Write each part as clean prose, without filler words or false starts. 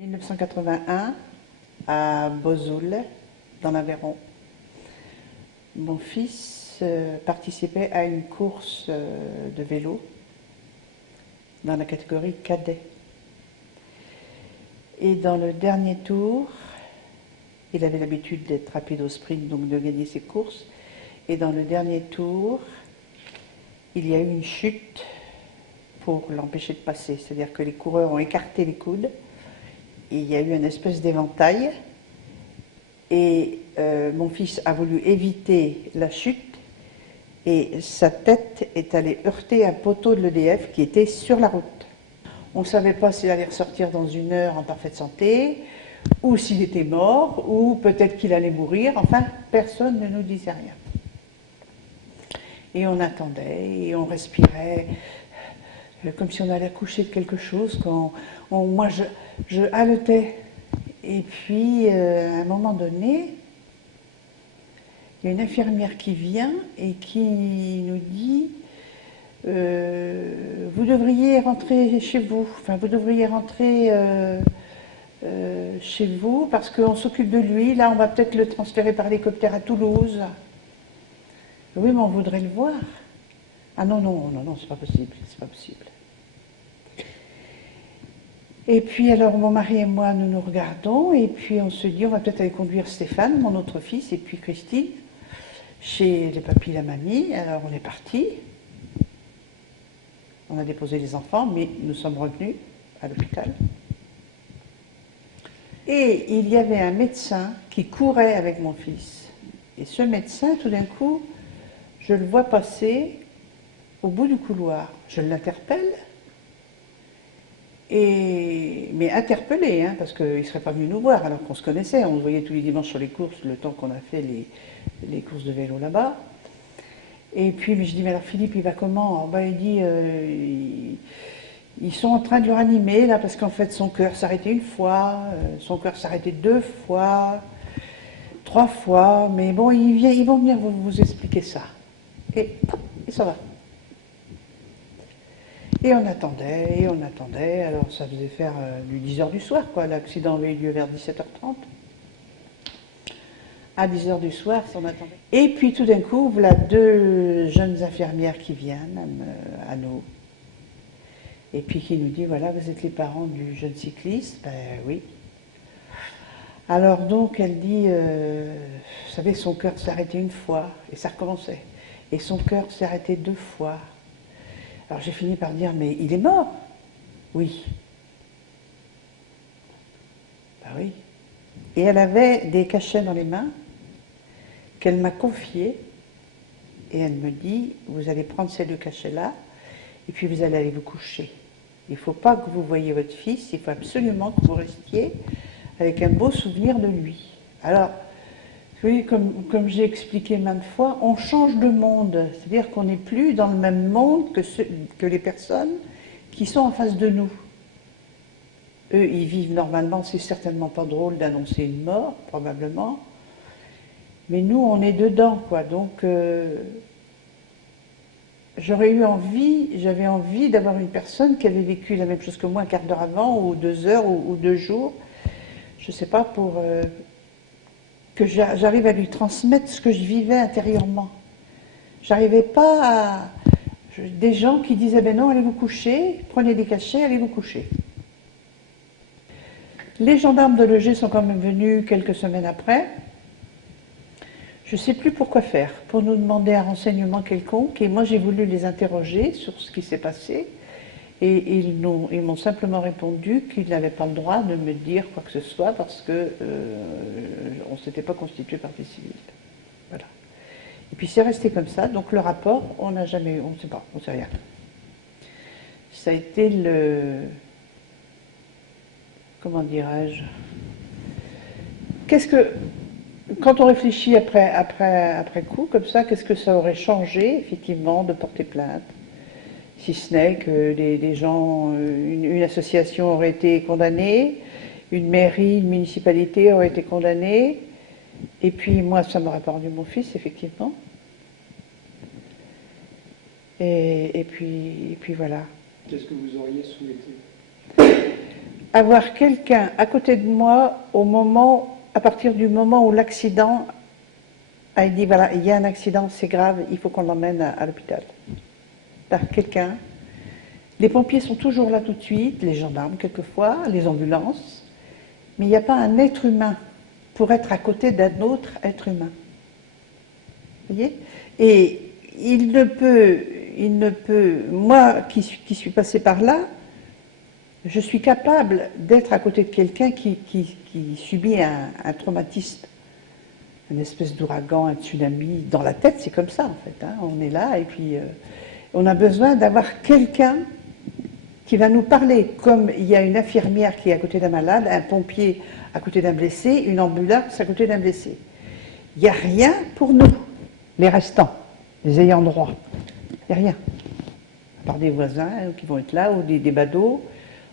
1981, à Bozoul, dans l'Aveyron, mon fils participait à une course de vélo dans la catégorie cadet. Et dans le dernier tour, il avait l'habitude d'être rapide au sprint, donc de gagner ses courses. Et dans le dernier tour, il y a eu une chute pour l'empêcher de passer. C'est-à-dire que les coureurs ont écarté les coudes et il y a eu une espèce d'éventail. Et mon fils a voulu éviter la chute et sa tête est allée heurter un poteau de l'EDF qui était sur la route. On ne savait pas s'il allait ressortir dans 1 heure en parfaite santé, ou s'il était mort, ou peut-être qu'il allait mourir. Enfin, personne ne nous disait rien. Et on attendait, et on respirait, comme si on allait accoucher de quelque chose. Moi, je haletais. Et puis, à un moment donné, il y a une infirmière qui vient et qui nous dit vous devriez rentrer chez vous, enfin vous devriez rentrer chez vous parce qu'on s'occupe de lui, là on va peut-être le transférer par hélicoptère à Toulouse. Oui, mais on voudrait le voir. Ah non, non, non, non, c'est pas possible, c'est pas possible. Et puis alors mon mari et moi nous nous regardons et puis on se dit on va peut-être aller conduire Stéphane, mon autre fils, et puis Christine chez les papis et la mamie. Alors on est partis. On a déposé les enfants, mais nous sommes revenus à l'hôpital. Et il y avait un médecin qui courait avec mon fils. Et ce médecin, tout d'un coup, je le vois passer au bout du couloir. Je l'interpelle, mais interpellé, hein, parce qu'il ne serait pas venu nous voir alors qu'on se connaissait. On se voyait tous les dimanches sur les courses, le temps qu'on a fait les courses de vélo là-bas. Et puis je dis, mais alors Philippe, il va comment? Il dit, ils sont en train de le ranimer là, parce qu'en fait son cœur s'arrêtait 1 fois, son cœur s'arrêtait 2 fois, 3 fois, mais bon, ils vont venir vous expliquer ça. Et hop, et ça va. Et on attendait, alors ça faisait faire du 10h du soir, quoi. L'accident avait eu lieu vers 17h30. À 10h du soir, on attendait. Et puis tout d'un coup, voilà 2 jeunes infirmières qui viennent à nous. Et puis qui nous dit, voilà, vous êtes les parents du jeune cycliste? Ben oui. Alors donc, elle dit, vous savez, son cœur s'est arrêté 1 fois, et ça recommençait. Et son cœur s'est arrêté 2 fois. Alors j'ai fini par dire, mais il est mort? Oui. Ben oui. Et elle avait des cachets dans les mains qu'elle m'a confiés, et elle me dit, vous allez prendre ces 2 cachets-là, et puis vous allez aller vous coucher. Il ne faut pas que vous voyiez votre fils, il faut absolument que vous restiez avec un beau souvenir de lui. Alors, vous voyez, comme j'ai expliqué maintes fois, on change de monde, c'est-à-dire qu'on n'est plus dans le même monde que les personnes qui sont en face de nous. Eux, ils vivent normalement, c'est certainement pas drôle d'annoncer une mort, probablement, mais nous, on est dedans, quoi. Donc, j'avais envie d'avoir une personne qui avait vécu la même chose que moi 1/4 d'heure avant, ou 2 heures, ou 2 jours, je ne sais pas, pour que j'arrive à lui transmettre ce que je vivais intérieurement. J'arrivais pas à... Des gens qui disaient, ben non, allez vous coucher, prenez des cachets, allez vous coucher. Les gendarmes de l'EG sont quand même venus quelques semaines après. Je ne sais plus pourquoi faire, pour nous demander un renseignement quelconque, et moi j'ai voulu les interroger sur ce qui s'est passé, et ils m'ont simplement répondu qu'ils n'avaient pas le droit de me dire quoi que ce soit parce qu'on ne s'était pas constitué partie civile. Voilà. Et puis c'est resté comme ça, donc le rapport, on n'a jamais eu, on ne sait pas, on ne sait rien. Ça a été comment dirais-je, quand on réfléchit après coup, comme ça, qu'est-ce que ça aurait changé, effectivement, de porter plainte? Si ce n'est que des gens, une association aurait été condamnée, une mairie, une municipalité aurait été condamnée, et puis moi, ça m'aurait pas rendu mon fils, effectivement. Et puis voilà. Qu'est-ce que vous auriez souhaité? avoir quelqu'un à côté de moi à partir du moment où l'accident a dit voilà, il y a un accident, c'est grave, il faut qu'on l'emmène à l'hôpital. Quelqu'un. Les pompiers sont toujours là tout de suite, les gendarmes quelquefois, les ambulances, mais il n'y a pas un être humain pour être à côté d'un autre être humain. Vous voyez? Et il ne peut, moi qui suis passée par là, je suis capable d'être à côté de quelqu'un qui subit un traumatisme, une espèce d'ouragan, un tsunami. Dans la tête, c'est comme ça en fait. Hein. On est là et puis on a besoin d'avoir quelqu'un qui va nous parler, comme il y a une infirmière qui est à côté d'un malade, un pompier à côté d'un blessé, une ambulance à côté d'un blessé. Il n'y a rien pour nous, les restants, les ayants droit. Il n'y a rien. À part des voisins qui vont être là, ou des badauds.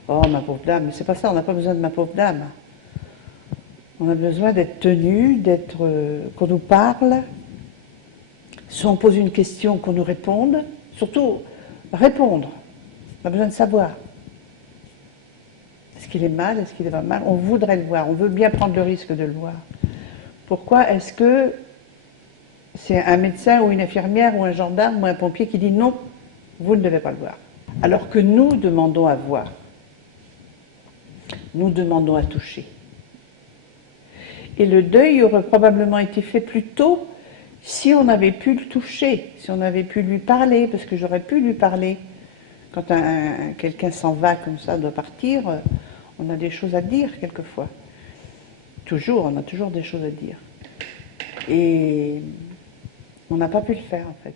Oh, ma pauvre dame, mais c'est pas ça, on n'a pas besoin de ma pauvre dame. On a besoin d'être tenu, qu'on nous parle. Si on pose une question, qu'on nous réponde. Surtout, répondre. On a besoin de savoir. Est-ce qu'il est mal? Est-ce qu'il va mal? On voudrait le voir. On veut bien prendre le risque de le voir. Pourquoi est-ce que c'est un médecin ou une infirmière ou un gendarme ou un pompier qui dit non, vous ne devez pas le voir? Alors que nous demandons à voir. Nous demandons à toucher. Et le deuil aurait probablement été fait plus tôt si on avait pu le toucher, si on avait pu lui parler, parce que j'aurais pu lui parler. Quand quelqu'un s'en va comme ça, doit partir, on a des choses à dire quelquefois. Toujours, on a toujours des choses à dire. Et on n'a pas pu le faire en fait.